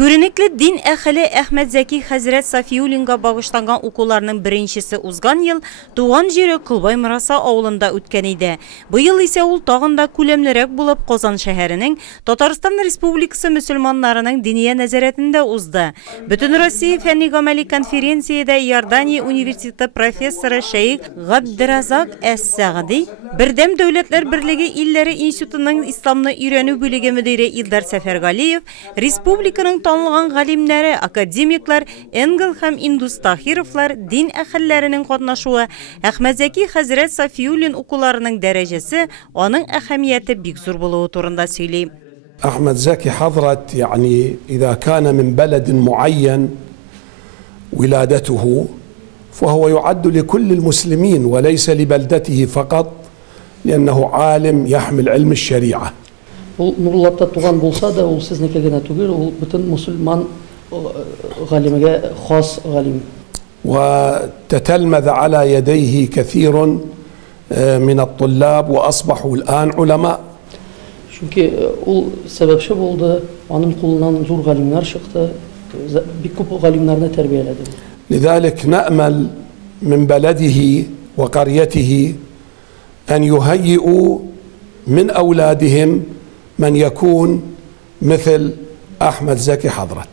Күренекле дин әхеле Әхмәт Зәки хәзрәт Сафиуллинга багышланган укуларның беренчесе узган ел туган җире Кылбай Мыраса авылында үткән иде. Быел исә ул тагын да күләмлерәк булып Казан шәһәренең Татарстан Республикасы мөселманнарының диния нәзарәтендә узды. Бөтен Россия фәнни-гамәли конференциядә Иордания университеты профессоры Шейх Габдразак Әс-Сәгъди, Бердәм Дәүләтләр Берлеге илләре институтының исламны өйрәнү бүлеге мөдире Илдар Сәфәргалиев, республиканың танылган галимнәре, академиклар Энгел һәм Индус Тахировлар дин әһелләренең катнашуы, Әхмәт Зәки хәзрәт Сафиуллин укуларының дәрәҗәсе, аның әһәмияте бик зур булуы турында сөйли. أحمد زكي حضرت يعني إذا كان من بلد معين ولادته فهو يعد لكل المسلمين وليس لبلدته فقط لأنه عالم يحمل علم الشريعة. Нурлатта туган булса да, ул сезнеке генә түгел, ул бөтен мусульман галимгә хас галим. وتتلمذ على يديه كثير من الطلاب وأصبحوا الآن علماء. Чөнки ул сәбәпче булды, аның кулыннан зур галимнар чыкты, бик күп галимнарны тәрбияләде. لذلك نأمل من بلده وقريته أن يهيئوا من أولادهم من يكون مثل أحمد زكي حضرت.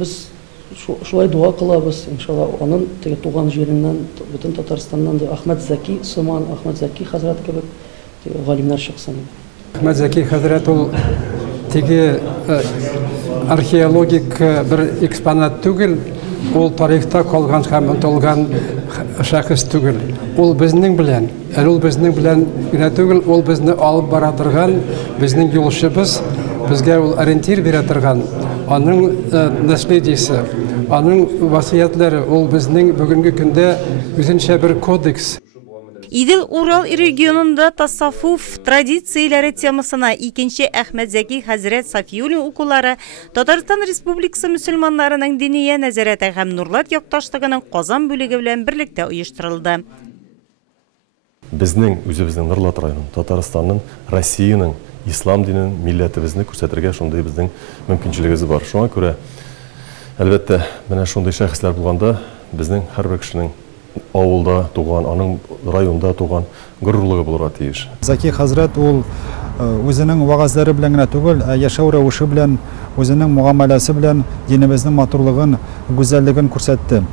Biz şulay dua kılabız inşallah. Onun tuğan jerinden, bütün Tataristan'dan da Ahmet Zaki, Sıman Ahmet Zaki Hazret gibi galimler şahsını. Ahmet Zaki Hazret ol tegi arkeologik bir eksponat түгел, ol tarixta kalgan hem unutulgan şahıs түгел. Ol bizning bilan, ol bizning bilan gina түгел, ol bizni alıb baratırgan, bizning yolşыбыз, bizge ol orientir beratırgan, onun nasliyesi, onun vasiyetleri, ol bizning bugünkü günde üzünçe bir kodeks. İdil Урал регионында tasavvuf традицияләре темасына икенче Әхмәт Зәки хәзрәт Сафиуллин укулары Татарстан Республикасы мөселманнарының диния нәзарәте һәм Нурлат якташлыгының Казан бүлеге белән берлектә оештырылды. Безнең үзебезнең Нурлат районының, Татарстанның, Россиянең ислам динен, милләтебезне күрсәтергә шундый безнең мөмкинчелегебез бар. Шуңа күрә әлбәттә менә шундый шәхесләр булганда безнең һәрбер кешенең авылда туган, аның районда туган горурлыгы булырга тиеш. Заки хәзрәт ул үзенең вагазлары белән генә түгел, яшәү рәвеше белән, үзенең муамәләсе белән динебезнең матурлыгын, гүзәллеген күрсәтте.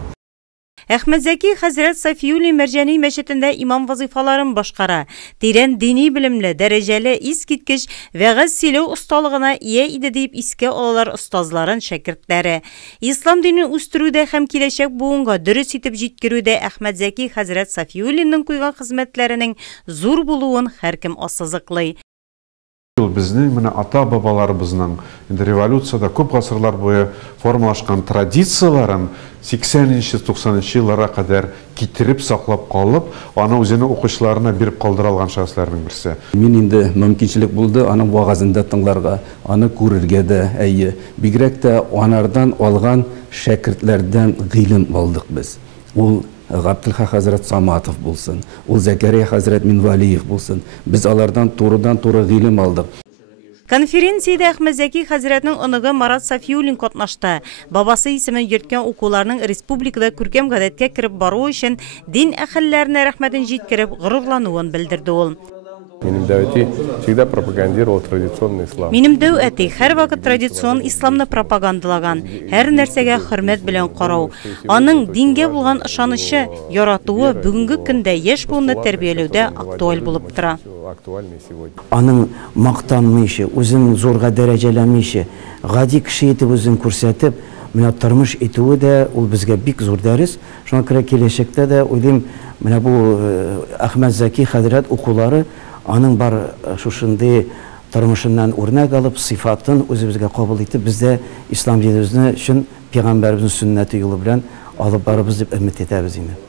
Әхмәт Зәки хәзрәт Сафиуллин Мәрҗани мәчетендә имам вазифаларын башкара. Тирән дини белемле, дәрәҗәле, искиткеч вәгазь сөйләү осталыгына ия иде дип искә алалар остазларын, шәкертләре. Ислам динен үстерүдә һәм киләчәк буынга дөрес итеп җиткерүдә Әхмәт Зәки хәзрәт Сафиуллинның куйган хезмәтләренең зур булуын һәркем ассызыклый. Безнең менә ата-бабаларыбызның инде революцияда күп гасырлар буе формалашкан традицияларын 80-90 елларга кадәр китереп саклап калып, аны үзенең укучыларына биреп калдыра алган шәхесләрнең берсе. Мин инде мөмкинчелек булды аның вагазында тыңларга, аны күрергә дә, бигрәк тә анардан алган шәкертләрдән гыйлем алдык без. Ул Габдулха хәзрәт Саматов булсын, ул Зәкәрия хәзрәт Минвалиев булсын. Без алардан турыдан-туры гыйлем алдык. Конференциядә Әхмәт Зәки хәзрәтнең оныгы Марат Сафиуллин катнашты. Бабасы исемен йөрткән укуларның республикада күркәм гадәткә кереп бару өчен дин әһелләренә рәхмәтен җиткереп, горурлануын белдерде ул. Минем дәүәти всегда пропагандировал традиционный ислам. Минем дәүәти һәр вакыт традицион исламны пропагандалаган, һәр нәрсәгә хөрмәт белән карау. Аның дингә булган ышанычы, яратуы бүгенге көндә яшь буынны тәрбияләүдә актуаль булып тора. Аның мактанмыйчы, үзен зорга дәрәҗәләмичә, гади кеше итеп үзен күрсәтеп, менә тормыш итүе дә ул безгә бик зур дәрес. Шуңа күрә киләчәктә дә уйлыйм, менә бу Әхмәт Зәки хәзрәт укулары аның бар шушындай тормышыннан үрнәк алып, сыйфатын үзебезгә кабул итеп, бездә ислам динебезне өчен пәйгамбәребезнең сөннәте юлы белән алып барабыз дип өмет итәбез инде.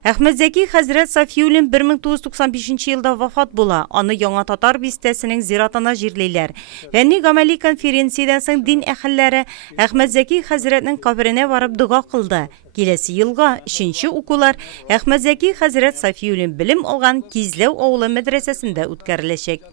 Әхмәт Зәки хәзрәт Сафиуллин 1995 елда вафат була. Аны Яңа Татар бистәсенең зиратына җирлиләр. Фәнни-гамәли конференциядән соң дин әһелләре Әхмәт Зәки хәзрәтнең каберенә барып дуга кылды. Киләсе елга 3нче укулар Әхмәт Зәки хәзрәт Сафиуллин белем алган Кизләү авылы мәдрәсәсендә үткәреләчәк.